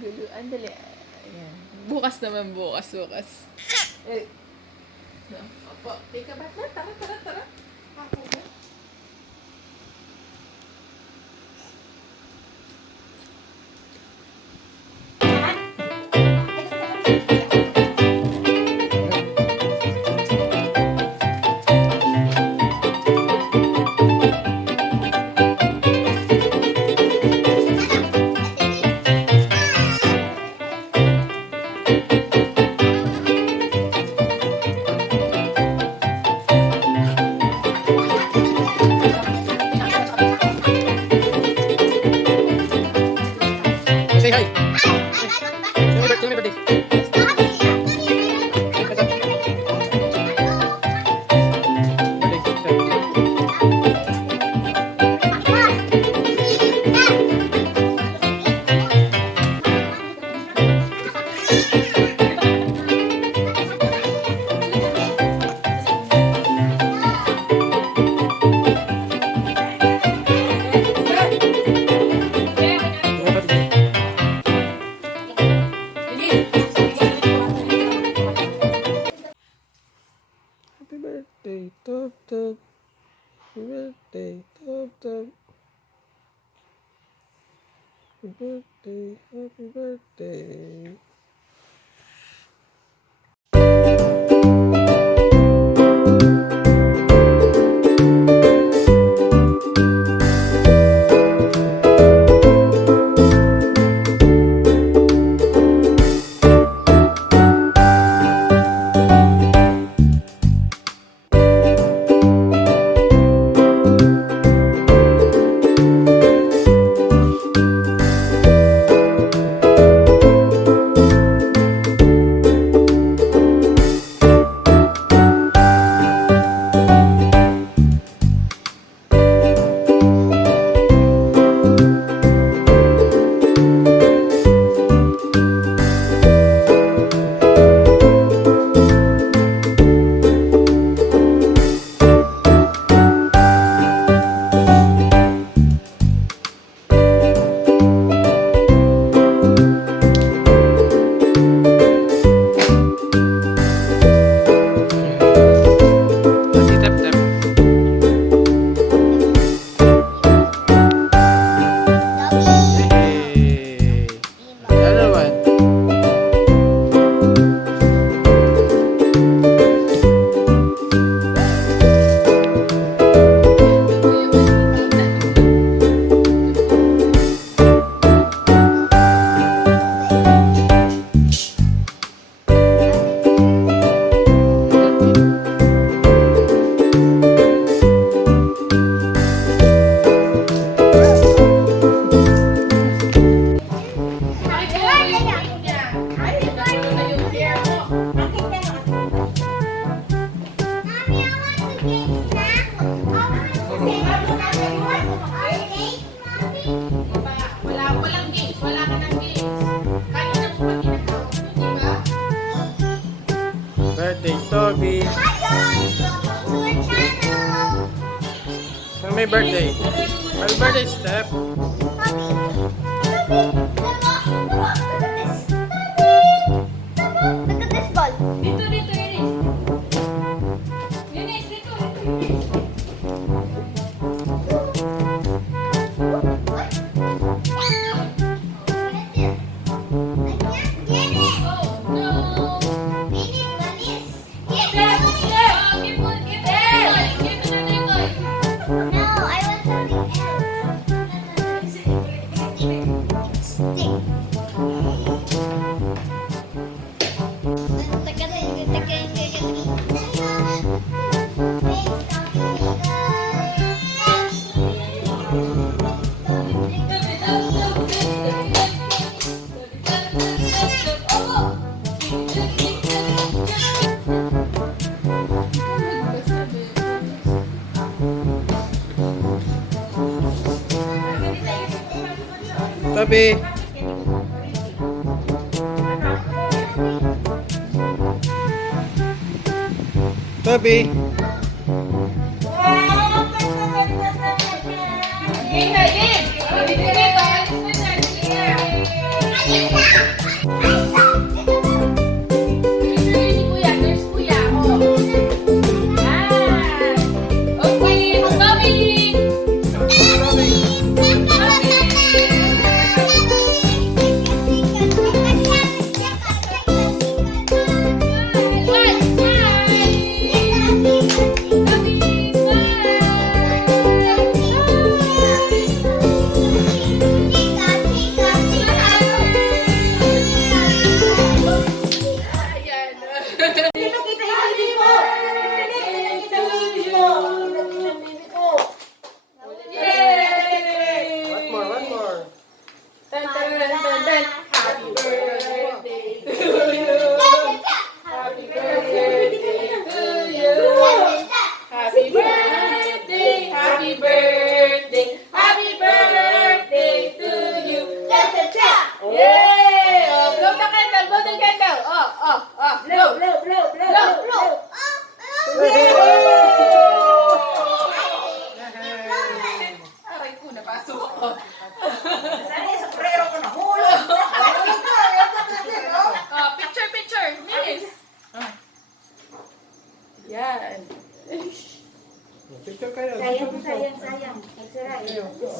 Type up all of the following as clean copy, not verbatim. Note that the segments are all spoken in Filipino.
gulo. Andali. Ayan. Bukas naman, bukas. Eh. No? Opo. Take a bath na. Tara. Ako ba? Say hi. Say my birthday. Happy birthday, Tovie. Happy birthday, Tovie. Happy birthday. Walang games. Wala ka ng games. Kaya na po pag ginagawa mo, di ba? Birthday, Tovie. Hi guys! Welcome to our channel! Saan may birthday? Happy birthday, Steph. Look at this ball. Dito, Eunice. Eunice, dito. Oh, no. Steph, give it to Nicoy. No, I want something else. Stick. Tovie. Tovie. Game na, game. Bibigay ba? Alis mo na. then, happy birthday to you. Happy birthday to you. Happy birthday, happy birthday, happy birthday to you. Yay! Oh, blow the candle, blow the candle. Blow. Blow. Aray ko, napasok ako. Picture. Miss. Yan. Picture kayo. Sayang.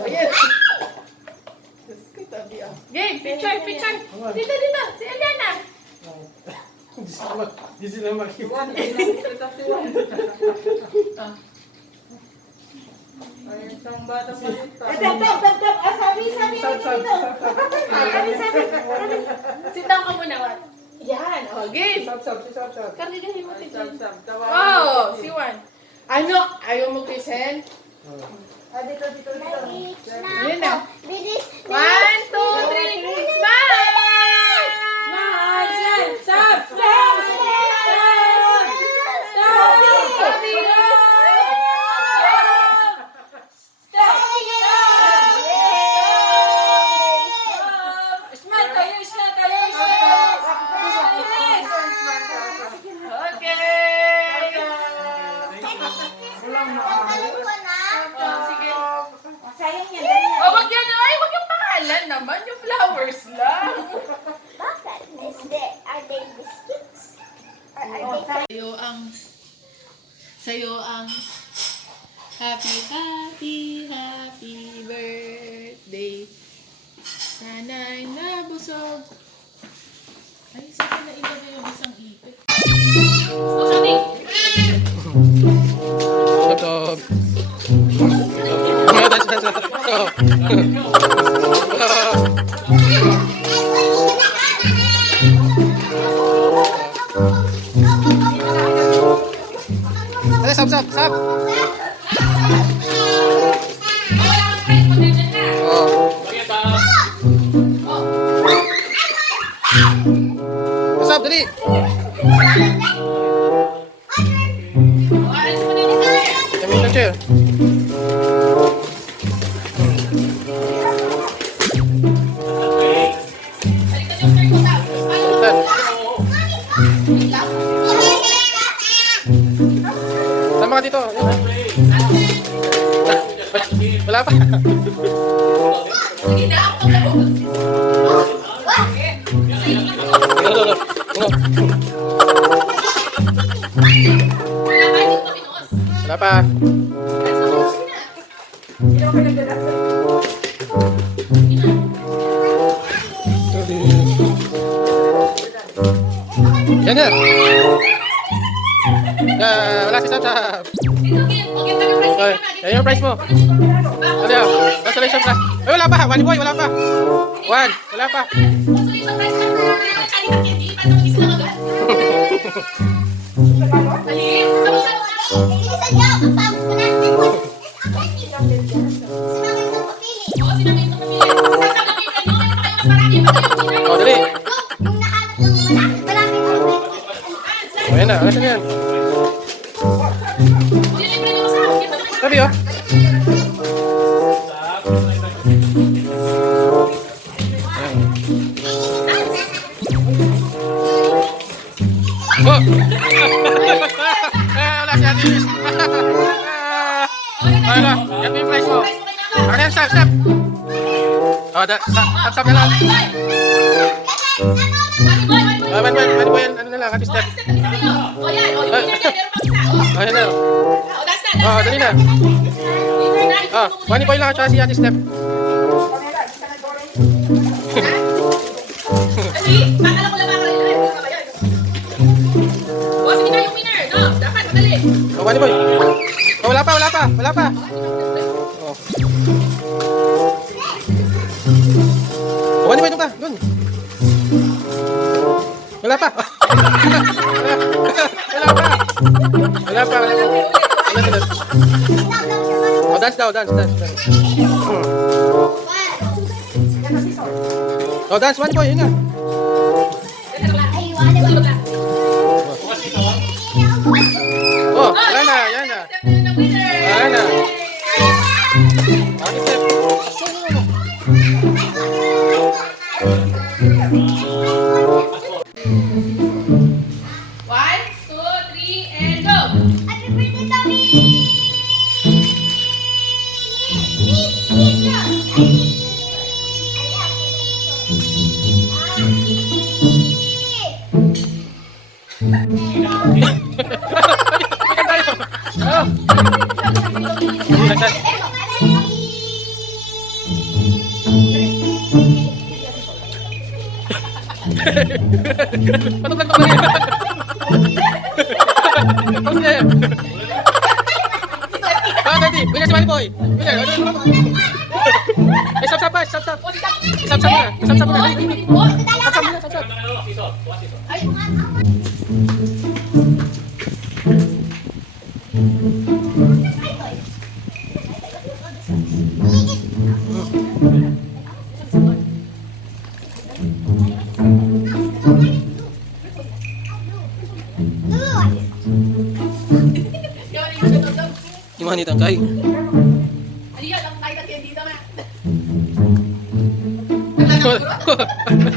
Ayan. Diyos ko, tabi ah. Game, picture. Dito. Si Eliana. Hindi sila makita. Ay, isang bata pa dito. Sit down ka muna, Wan. Yan, game. Sab. Kardigahin mo, Tito. Sab. Oh, si Wan. Ano? Ayaw mo present? Dito. Yun na. Bilis. 1, 2, 3, smile! Sab. Wag yung pangalan naman. Yung flowers lang. Bakit? Are they biscuits? Or are they Sa'yo ang happy birthday. Sana'y nabusog. Ay, sana na ilagay yung isang ipit. Okay. Stop. Sab. Sab, dali. Kami picture. Sama ka dito. Wala pa. Sige na, ako Wala pa. Yan na. Wala si Sab. Yan yung price mo. Ano yan? Consolation prize. Ay, wala pa. One boy, wala pa. Wala pa. Oh, dali. Ayan na, alasan yan. Tabi, oh. Oh! Wala si Atis. Wala, yan yung price mo. Ano yan, stop. Oh, stop na lang. Mani boy, ano na lang, step. Ayan na. Oh, dali na. Mani boy lang at saka si Ate Step. Oh, Mani boy. Oh, wala pa. Oh. Oh, Mani boy, doon ka. Doon. Wala pa. Wala pa. Oh, dance daw. Oh, dance, Manny Boy. Yun nga. Oh, yan na, yan na. Yan na. Bakit, Steph? One, two, three, and go! Happy birthday, Tovie! Please, no. Oh. Lagdag. Patuglan ko lang yan. Tapos niya yan. Ah, Daddy. Bigyan si Manny Boy. Bigyan. Eh, sap-sap pa. Sap-sap. Sap-sap na. Sap-sap na. Sap-sap na. Sap-sap. Yung mga nitang kain.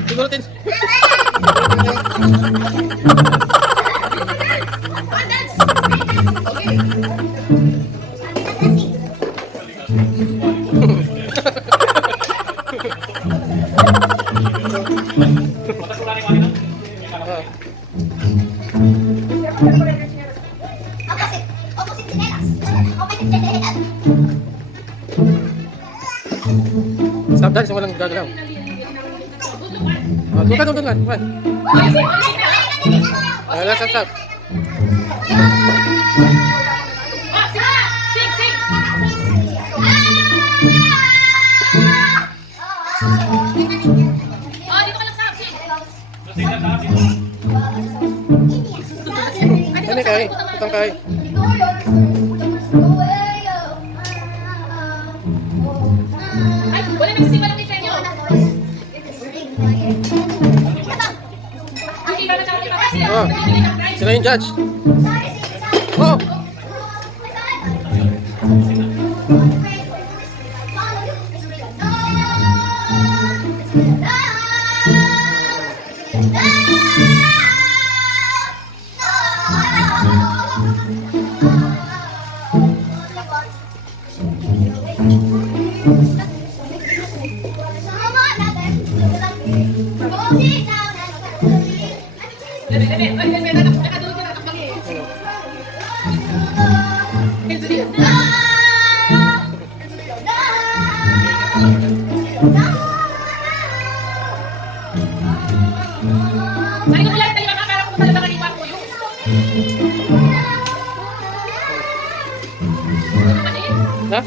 Siguro tin. Opposite chinelas. Opposite chinelas. Stop dance, walang gagalaw. Oh, tukan. Ayan, stop. Ano kay? Utang kay. Oh, sila yung judge. Oh. Ha?